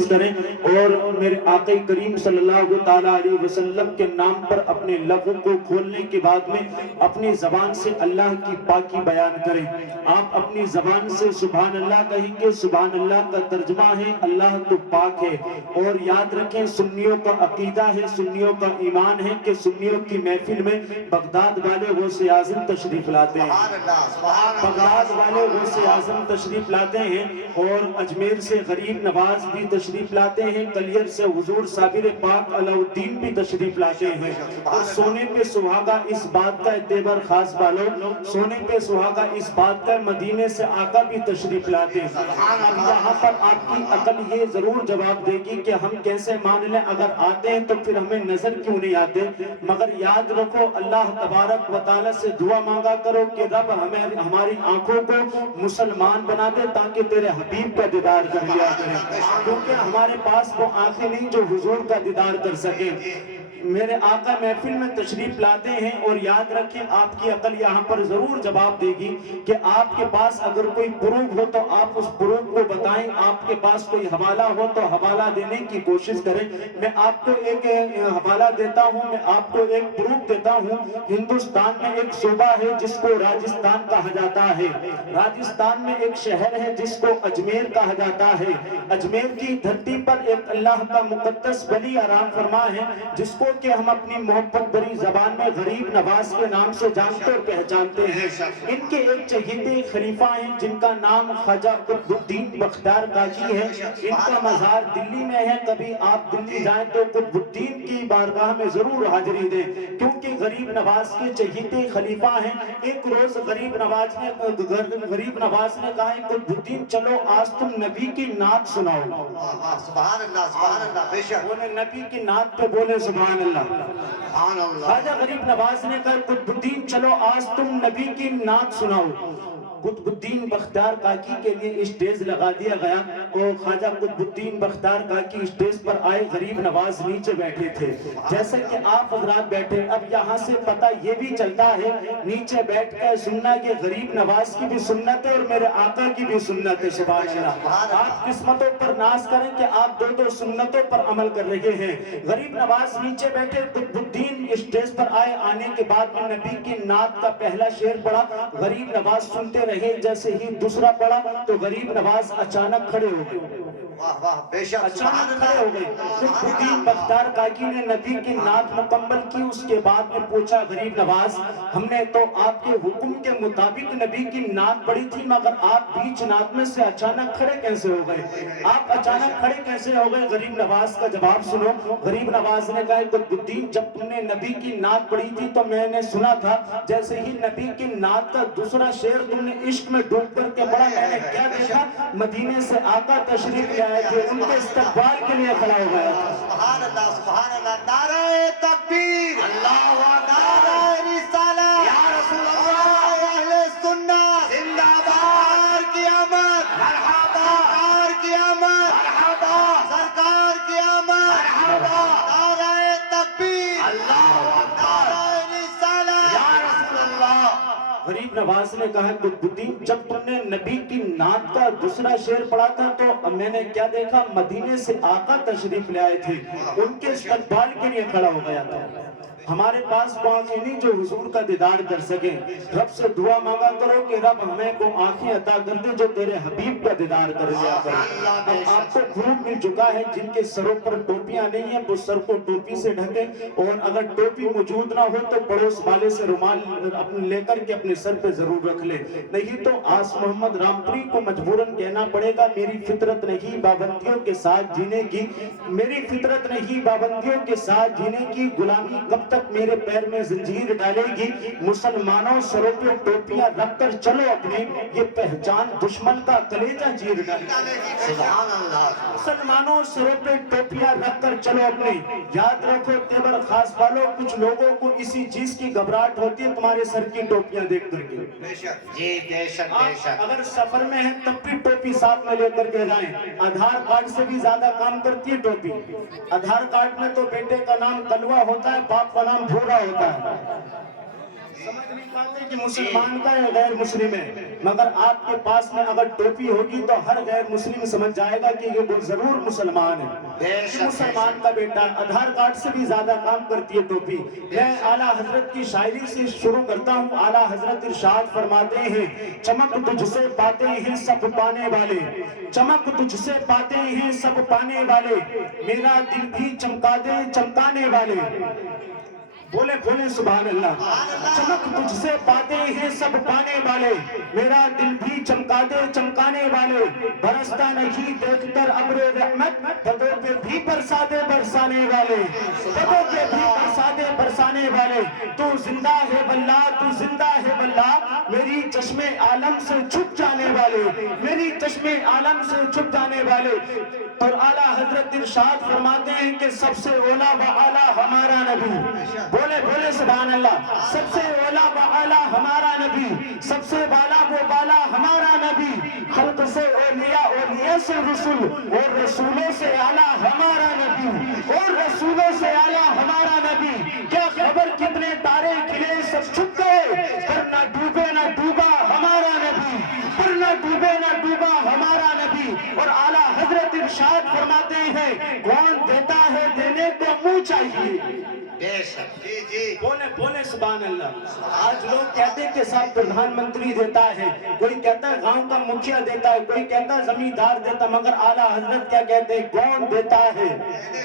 کوشش کریں اور میرے آقا کریم صلی اللہ تعالیٰ علیہ وسلم کے نام پر اپنے لبوں کو کھولنے کے بعد میں اپنی زبان سے اللہ کی پاکی بیان کریں۔ آپ اپنی زبان سے سبحان اللہ کہیں گے، سبحان اللہ کا ترجمہ ہے اللہ تو پاک ہے۔ اور یاد رکھیں سنیوں کا عقیدہ ہے، سنیوں کا ایمان ہے کہ سنیوں کی محفل میں بغداد والے غوث اعظم تشریف لاتے ہیں، بغداد والے غوث اعظم تشریف لاتے ہیں، اور اجمیر سے غریب نواز بھی تشریف لاتے ہیں، کلیر سے حضور صابر پاک علاء الدین بھی تشریف لاتے ہیں۔ اور سونے پہ سہاگا اس بات کا اعتبار خاص والوں، سونے پہ سہاگا اس بات کا مدینے سے آقا بھی تشریف لاتے ہیں۔ اب یہاں پر آپ کی عقل یہ ضرور جواب دے گی کہ ہم کیسے مان لیں، اگر آتے ہیں تو پھر ہمیں نظر کیوں نہیں آتے؟ مگر یاد رکھو اللہ تبارک و تعالیٰ سے دعا مانگا کرو کہ رب ہمیں ہماری آنکھوں کو مسلمان بنا دے تاکہ تیرے حبیب کا دیدار کر لیا کریں، کیونکہ ہمارے پاس وہ آنکھیں نہیں جو حضور کا دیدار کر سکیں۔ میرے آقا محفل میں تشریف لاتے ہیں، اور یاد رکھیں آپ کی عقل یہاں پر ضرور جواب دے گی کہ آپ کے پاس اگر کوئی پروف ہو تو آپ اس پروف کو بتائیں، آپ کے پاس کوئی حوالہ ہو تو حوالہ دینے کی کوشش کریں۔ میں آپ کو ایک حوالہ دیتا ہوں، میں آپ کو ایک پروف دیتا ہوں۔ ہندوستان میں ایک صوبہ ہے جس کو راجستھان کہا جاتا ہے، راجستھان میں ایک شہر ہے جس کو اجمیر کہا جاتا ہے۔ اجمیر کی دھرتی پر ایک اللہ کا مقدس ولی آرام فرما ہے جس کو کہ ہم اپنی محبت بری زبان میں غریب نواز کے نام سے جانتے اور پہچانتے ہیں۔ ان کے ایک چہیتے خلیفہ ہیں جن کا نام خواجہ قطب الدین بختیار کاکی ہے، ان کا مزار دلی میں ہے۔ کبھی آپ دلی جائیں تو قطب الدین کی بارگاہ میں ضرور حاضری دیں، کیونکہ غریب نواز کے چہیتے خلیفہ ہیں۔ ایک روز غریب نواز نے کہا ہے قطب الدین چلو آج تم نبی کی نعت سناؤ۔ سبحان اللہ سبحان اللہ، بے شک انہیں نبی کی نعت پہ بولے سبحان اللہ۔ خواجہ غریب نواز نے کہا قطب الدین چلو آج تم نبی کی نعت سناؤ۔ قطب الدین بختیار کاکی کے لیے اسٹیج لگا دیا گیا، اور خواجہ قطب الدین بختیار کاکی اسٹیج پر آئے، غریب نواز نیچے بیٹھے تھے جیسے کہ آپ حضرات بیٹھے۔ اب یہاں سے پتہ یہ بھی چلتا ہے نیچے بیٹھ کے سننا کہ غریب نواز کی بھی سنت ہے اور میرے آقا کی بھی سنت ہے۔ سبحان اللہ، آپ قسمتوں پر ناز کریں کہ آپ دو سنتوں پر عمل کر رہے ہیں۔ غریب نواز نیچے بیٹھے، قطب الدین اسٹیج پر آئے، آنے کے بعد میں نبی کی نعت کا پہلا شعر پڑھا، غریب نواز سنتے رہے۔ جیسے ہی دوسرا پڑھا تو غریب نواز اچانک کھڑے ہو گئے، اچانک کھڑے ہو گئے۔ قطب الدین بختیار کاکی نے نبی کی نعت مکمل کی، اس کے بعد میں پوچھا غریب نواز ہم نے تو آپ کے حکم کے مطابق نبی کی نعت پڑھی تھی، مگر آپ بیچ نعت میں سے اچانک کھڑے کیسے ہو گئے؟ آپ اچانک کھڑے کیسے ہو گئے؟ غریب نواز کا جواب سنو۔ غریب نواز نے کہا قطب الدین جب تم نے نبی کی نعت پڑھی تھی تو میں نے سنا تھا، جیسے ہی نبی کی نعت کا دوسرا شعر تم نے عشق میں ڈوب کر کے پڑھا، میں نے کیا دیکھا؟ مدینے سے آقا تشریف لے آئے تھے، ان کے استقبال کے لیے کھڑا ہو گیا تھا۔ سبحان اللہ سبحان اللہ، نعرہ تکبیر، اللہ نعرہ رسالت، یا رسول اللہ، اہل سنت زندہ باد کی آمد، مرحبا سرکار کی آمد، مرحبا سرکار کی آمد، مرحبا نعرہ تکبیر، اللہ نعرہ رسالت، یا رسول اللہ۔ غریب نواز نے کہا قطب الدین جب تم نے نبی کی نعت کا دوسرا شعر پڑھا تھا تو میں نے کیا دیکھا؟ مدینے سے آقا تشریف لے آئے تھے، ان کے استقبال کے لیے کھڑا ہو گیا تھا۔ ہمارے پاس وہ آنکھیں نہیں جو حضور کا دیدار کر سکیں۔ رب سے دعا مانگا کرو کہ رب ہمیں وہ آنکھیں عطا کر دے جو تیرے حبیب کا دیدار کر لیا کرے۔ اب آپ کو پروف مل چکا ہے جن کے سروں پر ٹوپیاں نہیں ہیں وہ سر کو ٹوپی سے ڈھکیں، اور اگر ٹوپی موجود نہ ہو تو پڑوس والے سے رومال لے کر کے اپنے سر پہ ضرور رکھ لے، نہیں تو آس محمد رامپوری کو مجبوراً کہنا پڑے گا میری فطرت نہیں پابندیوں کے ساتھ جینے کی، میری فطرت نہیں پابندیوں کے ساتھ جینے کی، غلامی کب تک میرے پیر میں زنجیر ڈالے گی؟ مسلمانوں سروں پہ ٹوپیاں رکھ کر چلو اپنی، یہ پہچان دشمن کا کلیجہ چیر ڈالے گی۔ سبحان اللہ، مسلمانوں سروں پہ ٹوپیاں رکھ کر چلو اپنی۔ یاد رکھو تیبر خاص والوں، کچھ لوگوں کو اسی چیز کی گھبراہٹ ہوتی ہے تمہارے سر کی ٹوپیاں دیکھ کر کے۔ بے شک جی، بے شک بے شک۔ اگر سفر میں ہیں تب بھی ٹوپی ساتھ میں لے کر کے جائیں، آدھار کارڈ سے بھی زیادہ کام کرتی ہے ٹوپی۔ آدھار کارڈ میں تو بیٹے کا نام کلوا ہوتا ہے، باپ کا نام بھورا ہوتا ہے۔ سمجھ نہیں پاتے کہ مسلمان کا ہے غیر مسلم ہے، مگر آپ کے پاس میں اگر ٹوپی ہوگی تو ہر غیر مسلم سمجھ جائے گا کہ یہ ضرور مسلمان ہے، یہ مسلمان کا بیٹا ہے۔ آدھار کارڈ سے بھی زیادہ کام کرتی ہے ٹوپی۔ میں اعلیٰ حضرت کی شاعری سے شروع کرتا ہوں۔ اعلیٰ حضرت ارشاد فرماتے ہیں، چمک تجھ سے پاتے ہیں سب پانے والے، چمک تجھ سے پاتے ہیں سب پانے والے، میرا دل بھی چمکا دے چمکانے والے، بولے بولے سبحان اللہ۔ چمک تجھ سے پاتے ہیں سب پانے والے، میرا دل بھی چمکا دے چمکانے والے، برستا نہیں دیکھ کر ابر رحمت، بدوں پہ بھی برسا دے برسانے والے، بدوں پہ بھی برسا دے برسانے والے، تو زندہ ہے واللہ تو زندہ ہے واللہ، میری چشم عالم سے چھپ جانے والے، میری چشم عالم سے چھپ جانے والے۔ اور اعلیٰ حضرت ارشاد فرماتے ہیں کہ سب سے اولا و اعلیٰ ہمارا نبی، بولے بولے سبحان اللہ، سب سے اولا و اعلیٰ ہمارا نبی، سب سے بالا و بالا ہمارا نبی، خلق سے اولیاء اولیاء سے رسول، اور رسولوں سے اعلیٰ ہمارا نبی، اور رسولوں سے اعلیٰ ہمارا نبی، کیا خبر کتنے تارے کھلے سب چھپ گئے، پر نہ ڈوبے نہ ڈوبا ہمارا نبی، پر نہ ڈوبے نہ ڈوبا ہمارا نبی۔ اور اعلیٰ حضرت ارشاد فرماتے ہیں، کون دیتا ہے دینے کو منہ چاہیے، بے شک جی جی بولے بولے سبحان اللہ۔ آج لوگ کہتے ہیں کہ صاحب پردھان منتری دیتا ہے، کوئی کہتا ہے گاؤں کا مکھیا دیتا ہے، کوئی کہتا ہے زمیندار دیتا ہے، مگر اعلیٰ حضرت کیا کہتے ہیں، کون دیتا ہے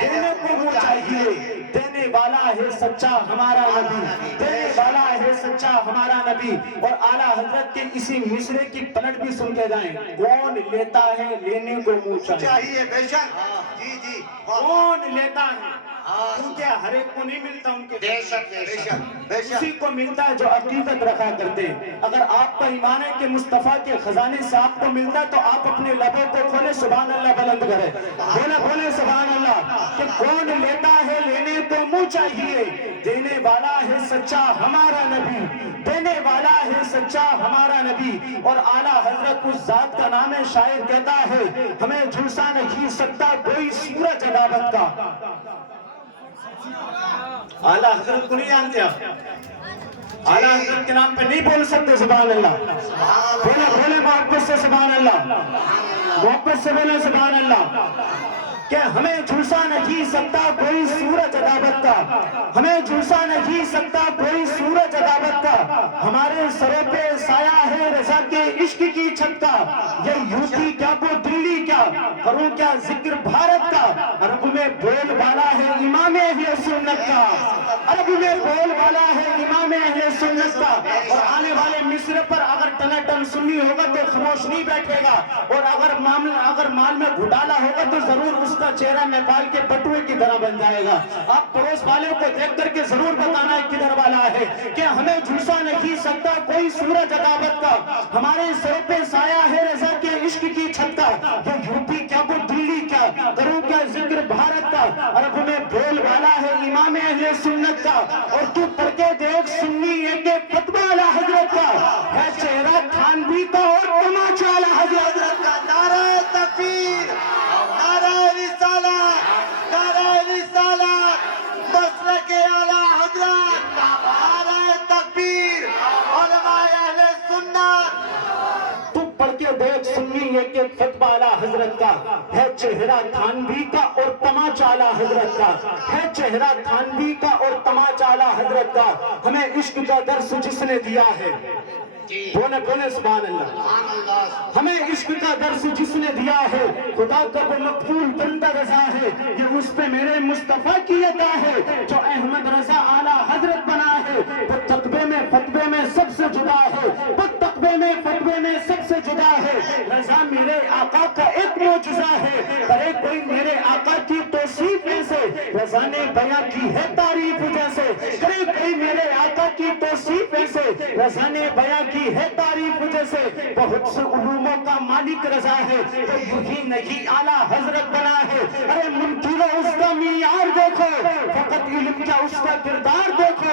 دینے کو منہ چاہیے، دینے والا ہے سچا ہمارا نبی، دینے والا ہے سچا ہمارا نبی۔ اور اعلیٰ حضرت کے اسی مصرے کی پلٹ بھی سن کے جائیں، کون لیتا ہے لینے کو منہ چاہیے، چاہیے بے شک جی جی کون لیتا ہے، کیونکہ ہر ایک کو نہیں ملتا ان کے، بے شک بے شک بے شک اسی کو ملتا ہے جو عقیدت رکھا کرتے ہیں۔ اگر آپ کا ایمان ہے کہ مصطفیٰ کے خزانے سے آپ کو ملتا ہے تو آپ اپنے لبوں کو کھولے سبحان اللہ بلند کرے، بولے بولے سبحان اللہ، کہ کون لیتا ہے لینے کو منہ چاہیے، دینے والا ہے سچا ہمارا نبی، دینے والا ہے سچا ہمارا نبی۔ اور اعلیٰ حضرت اس ذات کا نام ہے، شاعر کہتا ہے، ہمیں جھلسا نہیں سکتا کوئی سورج عداوت کا۔ اعلیٰ حضرت کو نہیں جانتے آپ، اعلیٰ حضرت کے نام پہ نہیں بول سکتے سبحان اللہ، بولے بولے محبت سے سبحان اللہ، محبت سے بولے سبحان اللہ، کہ ہمیں جھلسا نہیں سکتا کوئی سورج عداوت کا، ہمیں جھلسا نہیں سکتا کوئی سورج عداوت کا، ہمارے سروں پہ سایہ ہے رضا کے عشق کی چھت کا، یہ یوپی کیا وہ دلی کیا، کروں کیا ذکر بھارت کا، عرب میں بول والا ہے امام اہل سنت کا، عرب میں بول والا ہے امام اہل سنت کا۔ اور آنے والے مصر پر اگر ٹناٹن سنی ہوگا تو خاموش نہیں بیٹھے گا، اور اگر مال میں گھٹالا ہوگا تو ضرور اس کا چہرہ نیپال کے بٹوے کی طرح بن جائے گا۔ آپ پڑوس والوں کو دیکھ کر کے ضرور بتانا ہے کدھر والا ہے، کہ ہمیں جھلسا نہیں سکتا کوئی سورج عداوت کا، ہمارے سر پہ سایہ ہے رضا کے عشق کی چھت کا، یہ یوپی کیا وہ دلی کیا، کروں کیا ذکر بھارت کا، عرب میں بول والا ہے امام اہل سنت کا۔ اور تو پڑھ کے دیکھ سنی ہے کہ فتویٰ اعلیٰ حضرت کا ہے، چہرہ تھانوی کا اور تماچا اعلیٰ حضرت کا۔ نعرہ تکبیر، نعرہ رسالت، نعرہ رسالت، مسلک اعلیٰ حضرت، نعرہ تکبیر، علماء اہل سنت۔ تو پڑھ کے دیکھ سنی ہے کہ فتویٰ اعلیٰ حضرت کا ہے، چہرہ تھانوی کا اور تماچا اعلیٰ حضرت کا ہے، چہرہ تھانوی کا اور تماچا اعلیٰ حضرت کا۔ ہمیں عشق کا درس جس نے دیا ہے، بولے بولے سبحان اللہ، ہمیں عشق کا درس جس نے دیا ہے، خدا کا وہ مقبول بندہ رضا ہے، یہ اس پہ میرے مصطفیٰ کی عطا ہے، جو احمد رضا اعلیٰ حضرت بنا ہے، وہ تقوی میں فتوے میں سب سے جدا ہے، وہ تقوی میں فتوے میں سب سے جدا ہے۔ رضا میرے آقا کا ایک معجزہ ہے، کرے کوئی میرے آقا کی توصیف ایسے، رضا نے بیاں کی ہے تعریف جیسے، کرے کوئی میرے آقا کی توصیف ایسے، رضا نے بیاں کی ہے تعریف جیسے، بہت سے علوموں کا مالک رضا ہے، تو یوں ہی نہیں اعلیٰ حضرت بنا ہے۔ ارے منکرو اس کا معیار دیکھو، فقط علم کیا اس کا کردار دیکھو،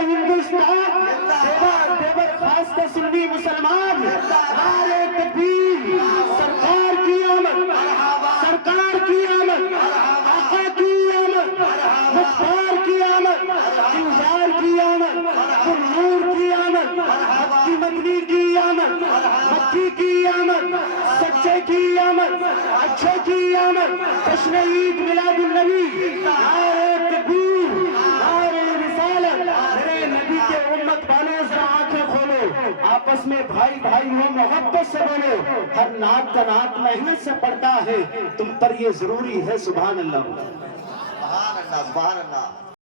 ہندوستان، دیور خاص کا سنی مسلمان، نعرہ تکبیر، سرکار کی آمد، سرکار کی آمد، آقا کی آمد، مختار کی آمد، انذار کی آمد، نور کی آمد، مکی مدنی کی آمد، مکی کی آمد، سچے کی آمد، اچھے کی آمد، جشن عید میلاد النبی، نعرہ تکبیر، نعرہ رسالت۔ میرے نبی کے امت والوں ذرا آنکھیں کھولو، آپس میں بھائی بھائی ہو، محبت سے بولو، ہر نعت کا نعت محنت سے پڑھتا ہے، تم پر یہ ضروری ہے۔ سبحان اللہ، سبحان اللہ، سبحان اللہ۔